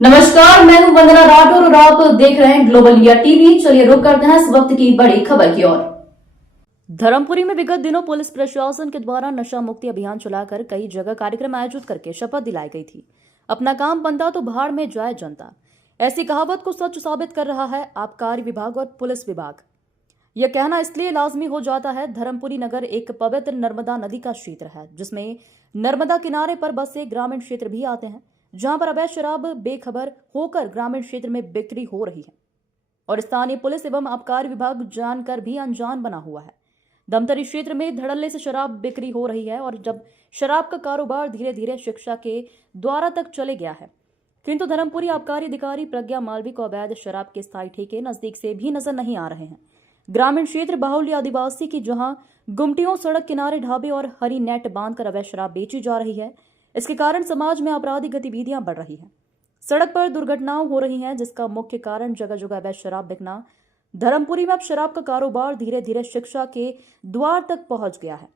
नमस्कार, मैं हूं वंदना राठौर और आप देख रहे हैं ग्लोबल इंडिया टीवी। चलिए रुक करते हैं इस वक्त की बड़ी खबर की ओर। धर्मपुरी में विगत दिनों पुलिस प्रशासन के द्वारा नशा मुक्ति अभियान चलाकर कई जगह कार्यक्रम आयोजित करके शपथ दिलाई गई थी। अपना काम बनता तो भाड़ में जाए जनता, ऐसी कहावत को सच साबित कर रहा है आबकारी विभाग और पुलिस विभाग। यह कहना इसलिए लाजमी हो जाता है, धर्मपुरी नगर एक पवित्र नर्मदा नदी का क्षेत्र है, जिसमें नर्मदा किनारे पर बसे ग्रामीण क्षेत्र भी आते हैं, जहां पर अवैध शराब बेखबर होकर ग्रामीण क्षेत्र में बिक्री हो रही है और स्थानीय पुलिस एवं आबकारी विभाग जानकर भी अनजान बना हुआ है। धमतरी क्षेत्र में धड़ल्ले से शराब बिक्री हो रही है और जब शराब का कारोबार धीरे धीरे शिक्षा के द्वारा तक चले गया है, किंतु धर्मपुरी आबकारी अधिकारी प्रज्ञा मालवी को अवैध शराब के स्थायी ठेके नजदीक से भी नजर नहीं आ रहे हैं। ग्रामीण क्षेत्र बाहुल्य आदिवासी की जहां गुमटियों, सड़क किनारे ढाबे और हरी नेट बांधकर अवैध शराब बेची जा रही है, इसके कारण समाज में आपराधिक गतिविधियां बढ़ रही हैं। सड़क पर दुर्घटनाएं हो रही हैं, जिसका मुख्य कारण जगह जगह अवैध शराब बिकना। धर्मपुरी में अब शराब का कारोबार धीरे धीरे शिक्षा के द्वार तक पहुंच गया है।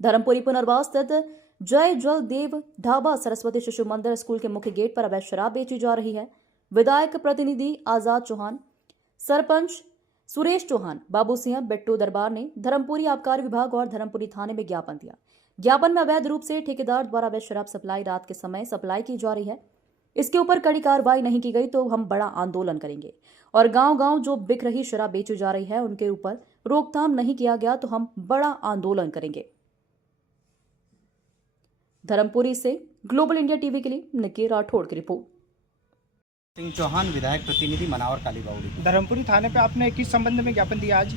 धर्मपुरी पुनर्वास स्थित जय जल देव ढाबा सरस्वती शिशु मंदिर स्कूल के मुख्य गेट पर अवैध शराब बेची जा रही है। विधायक प्रतिनिधि आजाद चौहान, सरपंच सुरेश चौहान, बाबू सिंह, बिट्टू दरबार ने धर्मपुरी आबकारी विभाग और धर्मपुरी थाने में ज्ञापन दिया। ज्ञापन में अवैध रूप से ठेकेदार द्वारा अवैध शराब सप्लाई रात के समय सप्लाई की जा रही है। इसके ऊपर कड़ी कार्रवाई नहीं की गई तो हम बड़ा आंदोलन करेंगे और गांव-गांव जो बिक रही शराब बेची जा रही है उनके ऊपर रोकथाम नहीं किया गया तो हम बड़ा आंदोलन करेंगे। धर्मपुरी से ग्लोबल इंडिया टीवी के लिए निकी राठौड़ की रिपोर्ट। सिंह चौहान, विधायक प्रतिनिधि मनावर कालीबाड़ी। धर्मपुरी थाने पे आपने किस संबंध में ज्ञापन दिया आज?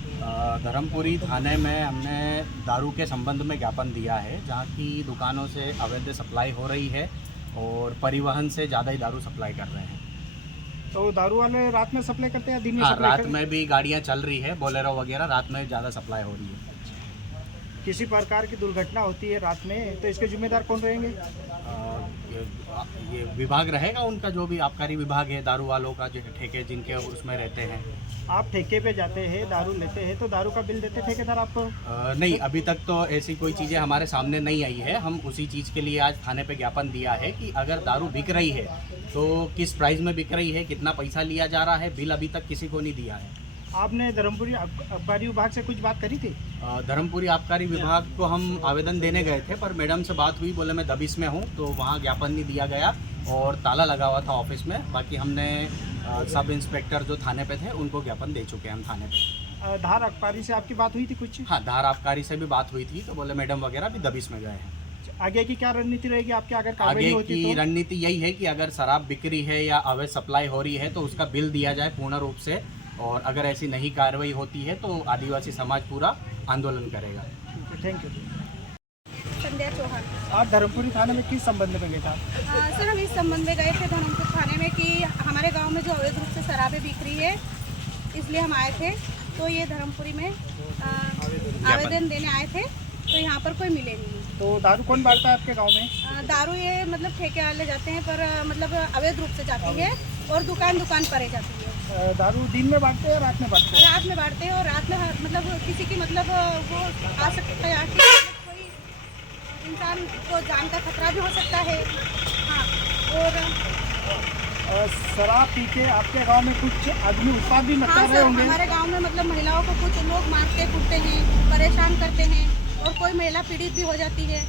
धर्मपुरी थाने में हमने दारू के संबंध में ज्ञापन दिया है, जहाँ की दुकानों से अवैध सप्लाई हो रही है और परिवहन से ज़्यादा ही दारू सप्लाई कर रहे हैं। तो दारू वाले रात में सप्लाई करते हैं, दिन में? हाँ, रात में भी गाड़ियाँ चल रही है, बोलेरो वगैरह, रात में ज़्यादा सप्लाई हो रही है। किसी प्रकार की दुर्घटना होती है रात में तो इसके जिम्मेदार कौन रहेंगे? ये विभाग रहेगा उनका, जो भी आबकारी विभाग है, दारू वालों का जो ठेके जिनके उसमें रहते हैं। आप ठेके पे जाते हैं, दारू लेते हैं, तो दारू का बिल देते ठेकेदार आपको? नहीं, अभी तक तो ऐसी कोई चीज़ें हमारे सामने नहीं आई है। हम उसी चीज़ के लिए आज थाने पे ज्ञापन दिया है कि अगर दारू बिक रही है तो किस प्राइस में बिक रही है, कितना पैसा लिया जा रहा है, बिल अभी तक किसी को नहीं दिया है। आपने धर्मपुरी आबकारी विभाग से कुछ बात करी थी? धर्मपुरी आबकारी विभाग को हम आवेदन देने गए थे, पर मैडम से बात हुई, बोले मैं दबिश में हूँ, तो वहाँ ज्ञापन नहीं दिया गया और ताला लगा हुआ था ऑफिस में। बाकी हमने सब इंस्पेक्टर जो थाने पे थे उनको ज्ञापन दे चुके हैं हम थाने पे। धार आबकारी से आपकी बात हुई थी कुछ? हाँ, धार आबकारी से भी बात हुई थी, तो बोले मैडम वगैरह भी दबिश में गए हैं। आगे की क्या रणनीति रहेगी आपकी अगर कार्रवाई आगे होती की तो? रणनीति यही है कि अगर शराब बिक्री है या अवैध सप्लाई हो रही है तो उसका बिल दिया जाए पूर्ण रूप से, और अगर ऐसी नहीं कार्रवाई होती है तो आदिवासी समाज पूरा आंदोलन करेगा। Thank you. संध्या चौहान। आप धर्मपुरी थाने में किस संबंध में गए थे? सर, हम इस संबंध में गए थे धर्मपुर थाने में कि हमारे गांव में जो अवैध रूप से शराबें बिक रही है, इसलिए हम आए थे। तो ये धर्मपुरी में आवेदन देने आए थे, तो यहाँ पर कोई मिले नहीं। तो दारू कौन बांटता है आपके गाँव में? दारू ये मतलब ठेके वाले जाते हैं, पर मतलब अवैध रूप से जाती है और दुकान पर ही जाती है। दारू दिन में बांटते हैं, रात में बांटते हैं? रात में बांटते हैं और रात में मतलब किसी की मतलब वो आ सकता है आके, कोई इंसान को जान का खतरा भी हो सकता है। हाँ, और शराब पी के आपके गांव में कुछ आदमी उत्पाद भी मचा रहे होंगे? हमारे गांव में मतलब महिलाओं को कुछ लोग मारते कूटते हैं, परेशान करते हैं और कोई महिला पीड़ित भी हो जाती है।